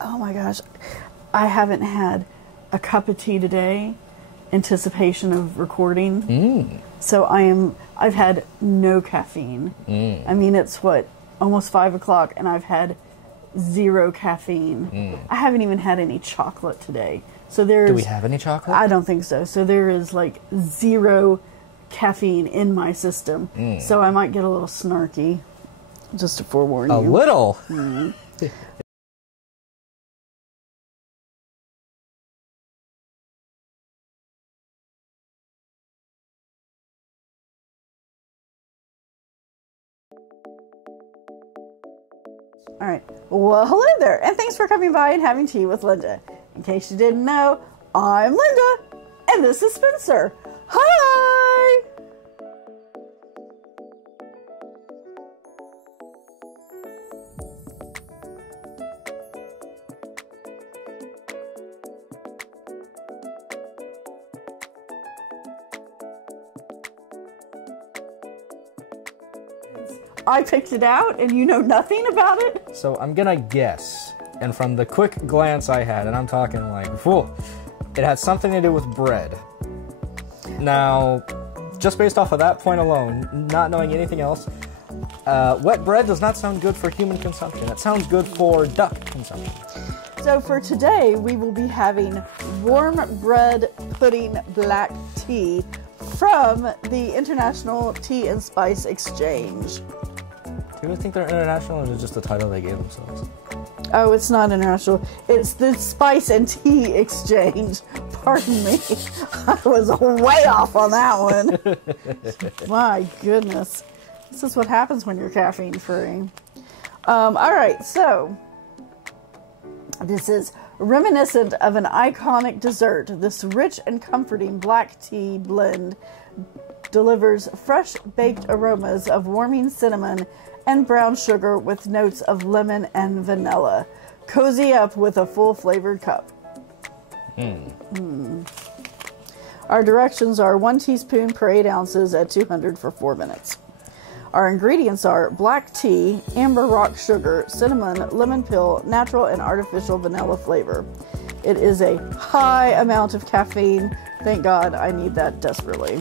Oh my gosh. I haven't had a cup of tea today, anticipation of recording. So I've had no caffeine. I mean, it's almost 5 o'clock and I've had 0 caffeine. I haven't even had any chocolate today. So do we have any chocolate? I don't think so. So there is like 0 caffeine in my system. So I might get a little snarky, just to forewarn you. A little? All right. Well, hello there, and thanks for coming by and having tea with Linda. In case you didn't know, I'm Linda, and this is Spencer. Hi! I picked it out, and you know nothing about it? So I'm gonna guess, and from the quick glance I had, and I'm talking like, whew, it had something to do with bread. Now, just based off of that point alone, not knowing anything else, wet bread does not sound good for human consumption. It sounds good for duck consumption. So for today, we will be having warm bread pudding black tea from the International Tea and Spice Exchange. Do you think they're international, or is it just the title they gave themselves? Oh, it's not international. It's the Spice and Tea Exchange. Pardon me. I was way off on that one. My goodness. This is what happens when you're caffeine free. All right, so this is reminiscent of an iconic dessert. This rich and comforting black tea blend delivers fresh baked aromas of warming cinnamon and brown sugar with notes of lemon and vanilla. Cozy up with a full flavored cup. Our directions are 1 teaspoon per 8 ounces at 200 for 4 minutes. Our ingredients are black tea, amber rock sugar, cinnamon, lemon peel, natural and artificial vanilla flavor. It is a high amount of caffeine. Thank God, I need that desperately.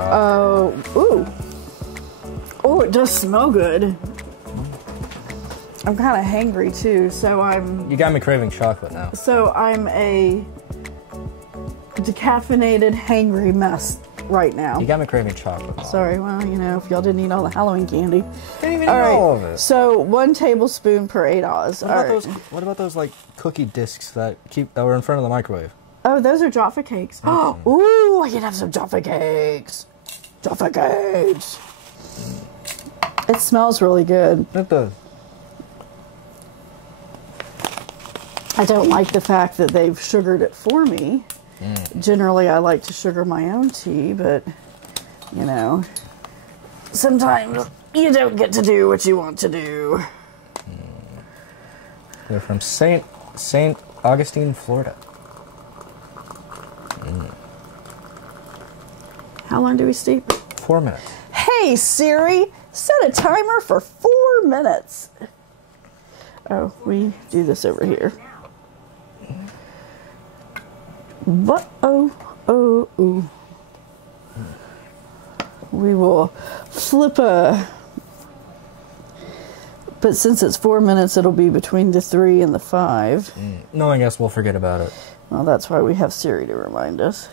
Oh, ooh. Oh, it does smell good. I'm kind of hangry too, so You got me craving chocolate now. So I'm a decaffeinated, hangry mess right now. You got me craving chocolate now. Sorry, well, you know, if y'all didn't eat all the Halloween candy. Didn't even eat all of it. So 1 tablespoon per 8 oz. What about those like cookie discs that were in front of the microwave? Oh, those are Jaffa cakes. Oh, ooh, I can have some Jaffa cakes. Jaffa cakes. It smells really good. It does. I don't like the fact that they've sugared it for me. Generally, I like to sugar my own tea, but, you know, sometimes you don't get to do what you want to do. They're from St. Augustine, Florida. How long do we steep? 4 minutes. Hey, Siri, set a timer for 4 minutes. Oh, we do this over here. What? Oh. We will flip but since it's 4 minutes, it'll be between the 3 and the 5. Knowing us, we'll forget about it. Well, that's why we have Siri to remind us.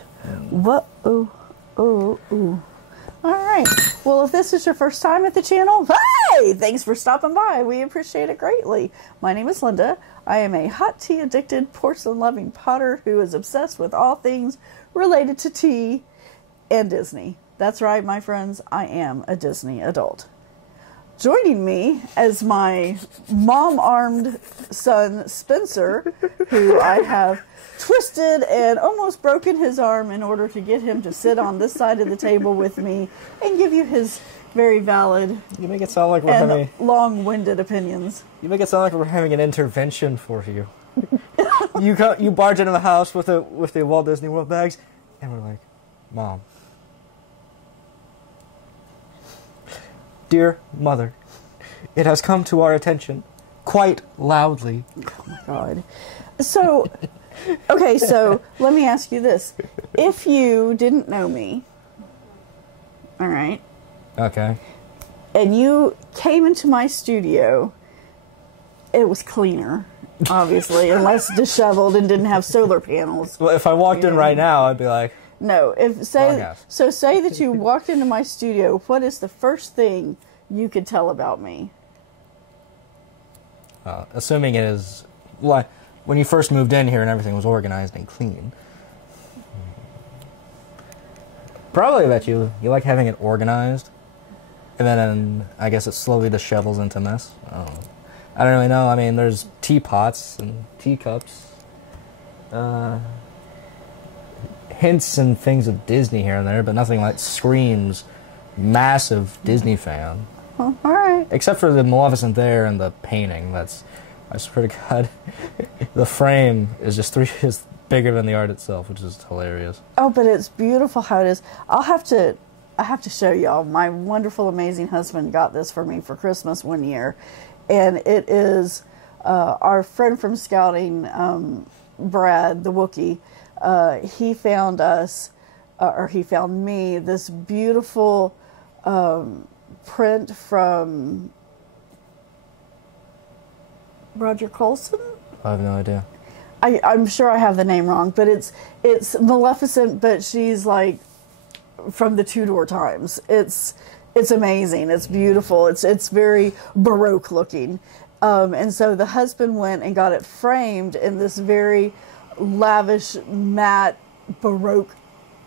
What? Oh. All right. Well, if this is your first time at the channel, hey, thanks for stopping by. We appreciate it greatly. My name is Linda. I am a hot tea addicted, porcelain loving potter who is obsessed with all things related to tea and Disney. That's right, my friends. I am a Disney adult. Joining me as my mom-armed son, Spencer, who I have twisted and almost broken his arm in order to get him to sit on this side of the table with me and give you his very valid You make it sound like we're and having long-winded opinions. You make it sound like we're having an intervention for you. You barge into the house with the Walt Disney World bags, and we're like, Mom, Dear Mother, it has come to our attention quite loudly. Oh my God. So, okay, so let me ask you this. If you didn't know me, all right, Okay. and you came into my studio, it was cleaner, obviously, and less disheveled and didn't have solar panels. Well, if I walked in right now, I'd be like, No, say that you walked into my studio, what is the first thing you could tell about me? assuming it is like when you first moved in here and everything was organized and clean. Probably that you like having it organized, and then I guess it slowly dishevels into mess. I don't really know. I mean, there's teapots and teacups, hints and things of Disney here and there, but nothing like screams massive Disney fan. Oh, all right. Except for the Maleficent there and the painting. That's, I swear to God, the frame is just is bigger than the art itself, which is hilarious. Oh, but it's beautiful how it is. I have to show y'all. My wonderful, amazing husband got this for me for Christmas one year, and it is our friend from Scouting, Brad the Wookiee. He found us, or he found me, this beautiful print from Roger Colson? I have no idea. I'm sure I have the name wrong, but it's Maleficent, but she's like from the Tudor times. It's amazing. It's beautiful. It's very Baroque looking. And so the husband went and got it framed in this very lavish, matte, Baroque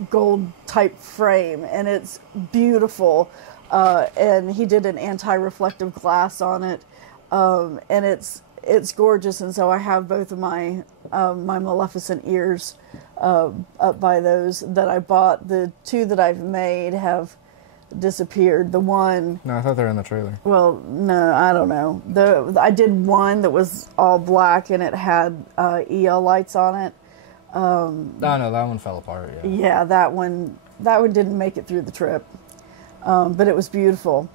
gold type frame, and it's beautiful. And he did an anti-reflective glass on it, and it's gorgeous. And so I have both of my my Maleficent ears up by those that I bought. The two that I've made have disappeared. The one... No, I thought they were in the trailer. Well, no, I don't know. I did one that was all black and it had EL lights on it. No, that one fell apart, yeah. Yeah, that one didn't make it through the trip. But it was beautiful.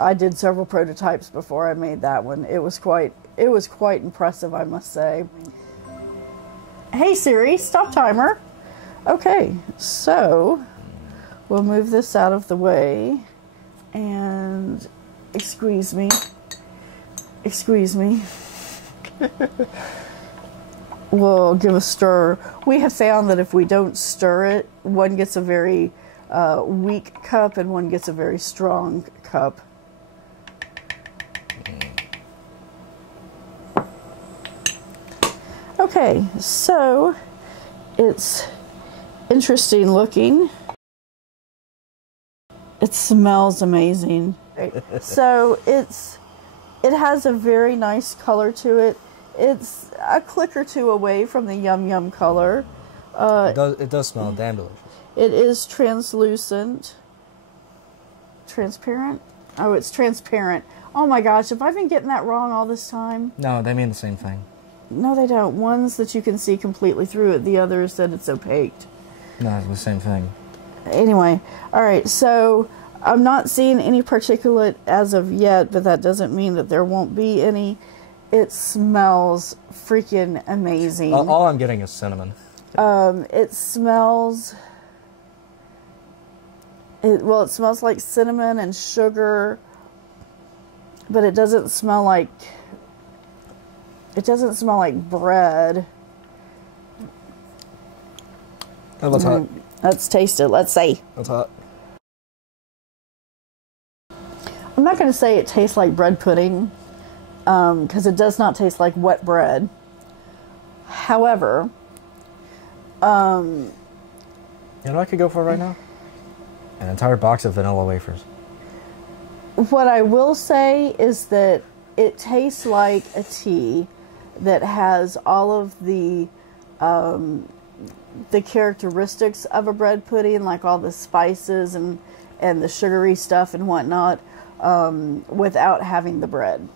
I did several prototypes before I made that one. It was quite impressive, I must say. Hey Siri, stop timer. Okay, so we'll move this out of the way, and excuse me. We'll give a stir. We have found that if we don't stir it, one gets a very weak cup and one gets a very strong cup. Okay, so it's interesting looking. It smells amazing. So it has a very nice color to it. It's a click or two away from the Yum Yum color. It does smell damn delicious. It is translucent. Transparent? Oh, it's transparent. Oh my gosh, have I been getting that wrong all this time? No, they mean the same thing. No, they don't. One's that you can see completely through it. The other is that it's opaque. No, it's the same thing. Anyway, all right, so I'm not seeing any particulate as of yet, but that doesn't mean that there won't be any. It smells freaking amazing. All I'm getting is cinnamon. It smells... It smells like cinnamon and sugar, but it doesn't smell like... It doesn't smell like bread. That's hot. Let's taste it. Let's see. That's hot. I'm not going to say it tastes like bread pudding, because it does not taste like wet bread. However, you know what I could go for right now? An entire box of vanilla wafers. What I will say is that it tastes like a tea that has all of the characteristics of a bread pudding, like all the spices and the sugary stuff and whatnot, without having the bread.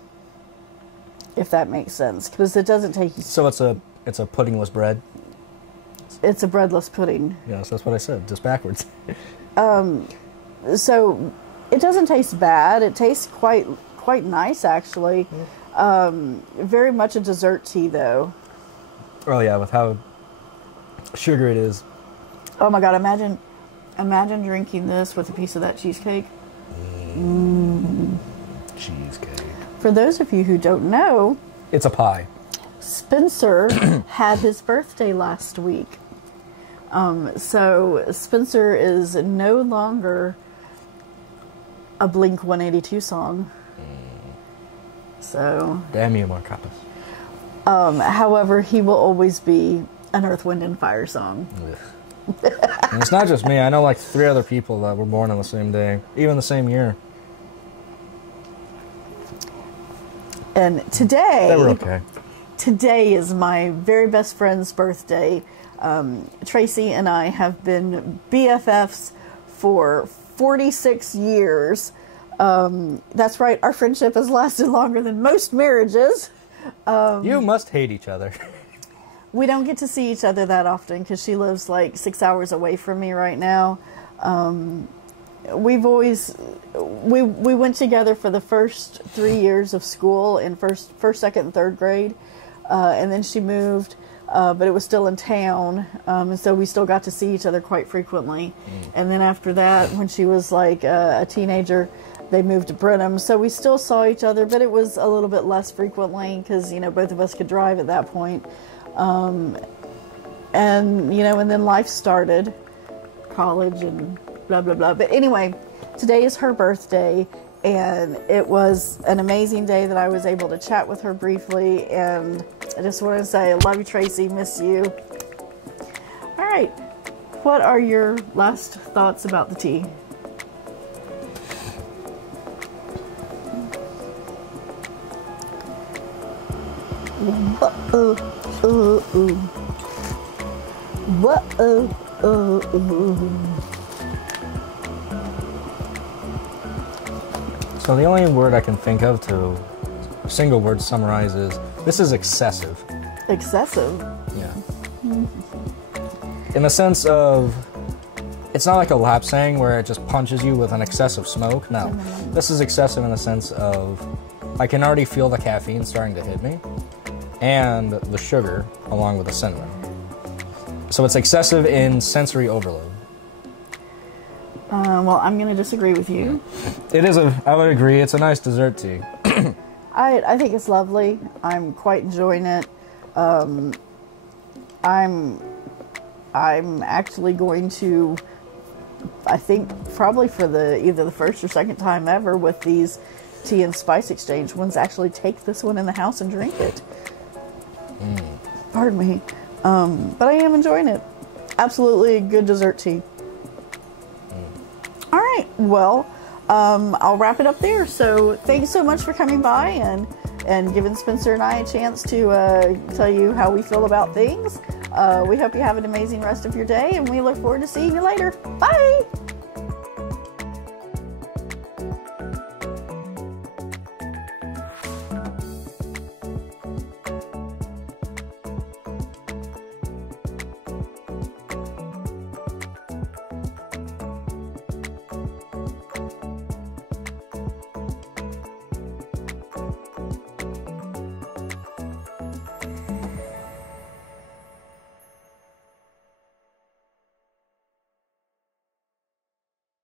If that makes sense, because it doesn't take you... So it's a puddingless bread? It's a breadless pudding. Yes, that's what I said, just backwards. So It doesn't taste bad. It tastes quite nice, actually. Very much a dessert tea, though. Oh yeah, with how sugar it is. Oh my God! Imagine drinking this with a piece of that cheesecake. Cheesecake. For those of you who don't know, it's a pie. Spencer had his birthday last week. So Spencer is no longer a Blink 182 song. So damn you, more cuppas. However, he will always be an Earth, Wind, and Fire song. And it's not just me. I know like 3 other people that were born on the same day, even the same year. And today, they were okay. Today is my very best friend's birthday. Tracy and I have been BFFs for 46 years. That's right, our friendship has lasted longer than most marriages. You must hate each other. We don't get to see each other that often because she lives like 6 hours away from me right now. We went together for the first 3 years of school in first, second, and third grade. And then she moved, but it was still in town. And so we still got to see each other quite frequently. And then after that, when she was like a teenager, they moved to Brenham. So we still saw each other, but it was a little bit less frequently because, you know, both of us could drive at that point. And, you know, and then life started, college and blah, blah, blah. But anyway, today is her birthday, and it was an amazing day that I was able to chat with her briefly. And I just want to say, I love you, Tracy, miss you. All right. What are your last thoughts about the tea? So the only word I can think of to single word summarize is this is excessive. Excessive? Yeah. In the sense of, it's not like a lapsang where it just punches you with an excessive smoke. No, this is excessive in the sense of I can already feel the caffeine starting to hit me and the sugar along with the cinnamon. So it's excessive in sensory overload. Well, I'm going to disagree with you. It is I would agree, it's a nice dessert tea. I think it's lovely. I'm quite enjoying it. I'm actually going to, I think probably for either the first or second time ever with these tea and spice exchange ones, actually take this one in the house and drink it. Pardon me. But I am enjoying it. Absolutely a good dessert tea. All right, well, I'll wrap it up there. So thanks so much for coming by and giving Spencer and I a chance to tell you how we feel about things. We hope you have an amazing rest of your day, and we look forward to seeing you later. Bye!